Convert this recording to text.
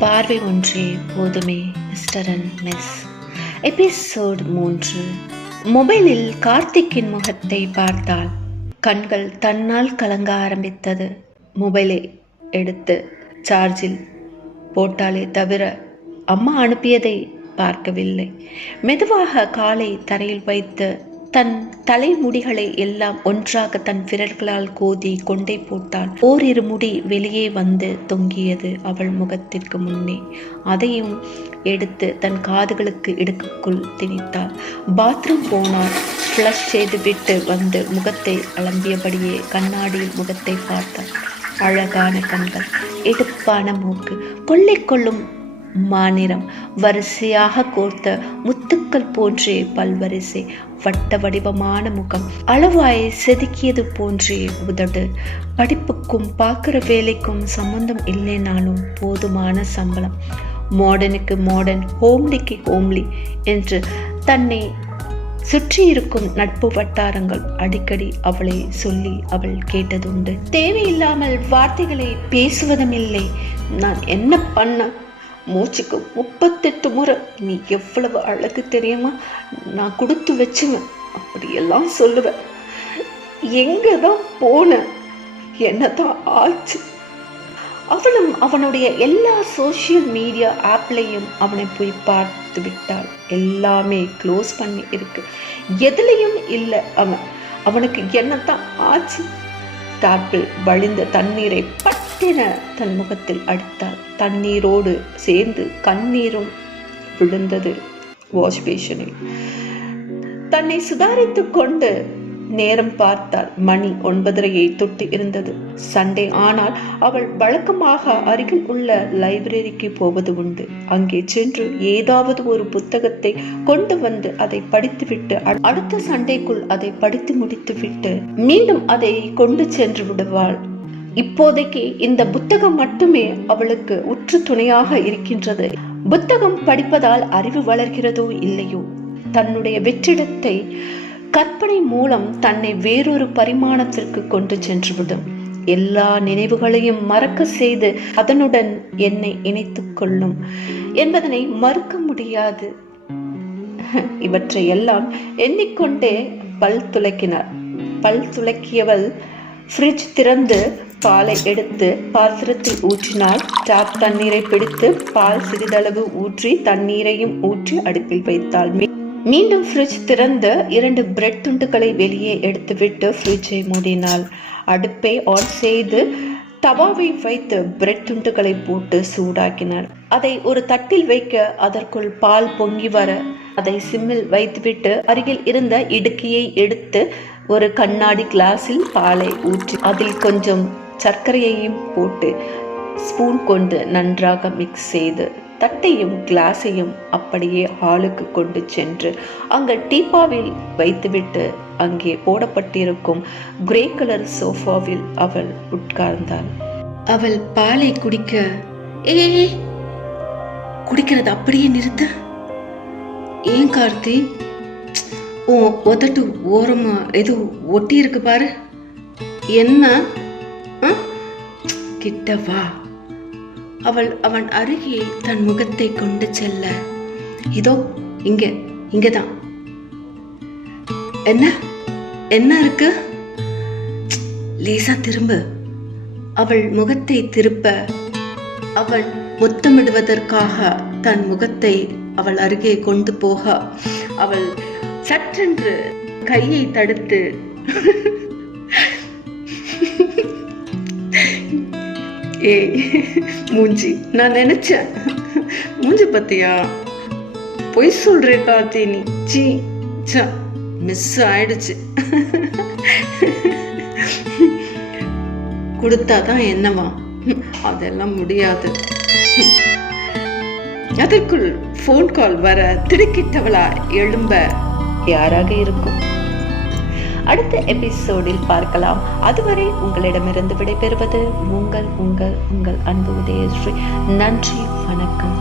பார்வை ஒன்றே போதுமே மிஸ்டர் அண்ட் மிஸ். எபிசோட் 3. மொபைலில் கார்த்திக்கின் முகத்தை பார்த்தால் கண்கள் தன்னால் கலங்க ஆரம்பித்தது. மொபைலை எடுத்து சார்ஜில் போட்டாலே தவிர அம்மா அனுப்பியதை பார்க்கவில்லை. மெதுவாக காலை தரையில் வைத்து தன் தலைமுடிகளை எல்லாம் ஒன்றாக தன் விரல்களால் கோதி கொண்டை போட்டாள். ஓரிரு முடி வெளியே வந்து தொங்கியது அவள் முகத்திற்கு முன்னே. அதையும் எடுத்து தன் காதுகளுக்கு இடுக்குள் திணித்தாள். பாத்ரூம் போனாள். ஃப்ளஷ் செய்து விட்டு வந்து முகத்தை அலம்பியபடியே கண்ணாடியில் முகத்தை பார்த்தாள். அழகான கண்கள், எடுப்பான மூக்கு, கொள்ளை கொள்ளும் மாநிறம், வரிசையாக கோர்த்த முத்துக்கள் போன்றே பல்வரிசை, வட்ட வடிவமான முகம், அளவாய் செதுக்கியது போன்றே உதடு. படிப்புக்கும் பார்க்குற வேலைக்கும் சம்பந்தம் இல்லைனாலும் போதுமான சம்பளம். மாடர்னுக்கு மாடர்ன், ஹோம்லிக்கு ஹோம்லி என்று தன்னை சுற்றி இருக்கும் நட்பு வட்டாரங்கள் அடிக்கடி அவளை சொல்லி அவள் கேட்டதுண்டு. தேவையில்லாமல் வார்த்தைகளை பேசுவதும் இல்லை. நான் என்ன பண்ண? மூச்சுக்கு 38 முறை நீ எவ்வளவு அழகு தெரியுமா, நான் கொடுத்து வச்சுவேன் அப்படியெல்லாம் சொல்லுவேன். எங்கதான் போன, என்னதான் ஆச்சு? அவளும் அவனுடைய எல்லா சோசியல் மீடியா ஆப்லையும் அவனை போய் பார்த்து விட்டாள். எல்லாமே க்ளோஸ் பண்ணி இருக்கு. எதுலையும் இல்லை அவனுக்கு என்னதான் ஆச்சு? டாப்பில் வழிந்த தண்ணீரை பட்டின தன் முகத்தில் அடித்தாள். தண்ணீரோடு சேர்ந்து கண்ணீரும் விழுந்தது வாஷ் பேஷனில். தன்னை சுதாரித்து கொண்டு நேரம் பார்த்தால் மணி 9:30 தொட்டு இருந்தது. சண்டே ஆனால் அவள் வழக்கமாக அருகில் உள்ள லைப்ரரிக்கு போவது உண்டு. அங்கே சென்று ஏதாவது ஒரு புத்தகத்தை கொண்டு வந்து அதை படித்துவிட்டு அடுத்த சண்டைக்குள் அதை படித்து முடித்துவிட்டு மீண்டும் அதை கொண்டு சென்று விடுவாள். இப்போதைக்கு இந்த புத்தகம் மட்டுமே அவளுக்கு உற்று துணையாக இருக்கின்றது. புத்தகம் படிப்பதால் அறிவு வளர்கிறதோ இல்லையோ, தன்னுடைய வெற்றிடத்தை கற்பனை மூலம் தன்னை வேறொரு பரிமாணத்திற்கு கொண்டு சென்றுவிடும். எல்லா நினைவுகளையும் மறக்க செய்து அதனுடன் என்னை இணைத்துக் கொள்ளும் என்பதனை மறுக்க முடியாது. இவற்றை எல்லாம் எண்ணிக்கொண்டே பல் துலக்கினார். பல் துலக்கியவள் ஃப்ரிட்ஜ் திறந்து பாலை எடுத்து பாத்திரத்தில் ஊற்றினாள். டாப் தண்ணீரை பிடித்து பால் சிறிதளவு ஊற்றி தண்ணீரையும் ஊற்றி அடுப்பில் வைத்தாள். மீண்டும் ஃப்ரிட்ஜ் திறந்து 2 பிரெட் துண்டுகளை வெளியே எடுத்துவிட்டு ஃப்ரிட்ஜை மூடினாள். அடுப்பை ஆன் செய்து தவாவை வைத்து பிரெட் துண்டுகளை போட்டு சூடாக்கினாள். அதை ஒரு தட்டில் வைக்க அதற்குள் பால் பொங்கி வர அதை சிம்மில் வைத்துவிட்டு அருகில் இருந்த இடுக்கியை எடுத்து ஒரு கண்ணாடி கிளாஸில் பாலை ஊற்றி அதில் கொஞ்சம் சர்க்கரையையும் போட்டு ஸ்பூன் கொண்டு நன்றாக மிக்ஸ் செய்து தட்டையும் கிளாஸையும் அப்படியே ஹாலுக்கு கொண்டு சென்று அங்கு டீப்பாவில் வைத்துவிட்டு அங்கே போடப்பட்டிருக்கும் கிரே கலர் சோஃபாவில் அவள் உட்கார்ந்தாள். அவள் பாலை குடிக்க, குடிக்கிறது அப்படியே நிறுத்த. ஏன் கார்த்தி, உதட்டு ஓரமா ஏதோ ஒட்டி இருக்கு பாரு. என்ன? கிட்ட வா. அவன் அருகே தன் முகத்தை கொண்டு செல்ல, இதோ இங்கதான். என்ன இருக்கு? லேசா திரும்ப. அவள் முகத்தை திருப்ப அவன் முத்தமிடுவதற்காக தன் முகத்தை அவள் அருகே கொண்டு போக அவள் சற்றென்று கையை தடுத்து, மூஞ்சி, நான் நினைச்சேன் மூஞ்சி பத்தியா பொய் சொல்றே கார்த்தி, நீ மிஸ் ஆயிடுச்சு. கொடுத்தாதான் என்னவா? அதெல்லாம் முடியாது. அதற்குள் போன் கால் வர திடுக்கிட்டவளா எழும்ப யாராக இருக்கும்? அடுத்த எபிசோடில் பார்க்கலாம். அதுவரை உங்களிடமிருந்து விடைபெறுவது உங்கள் அன்பு உதயஸ்ரீ. நன்றி, வணக்கம்.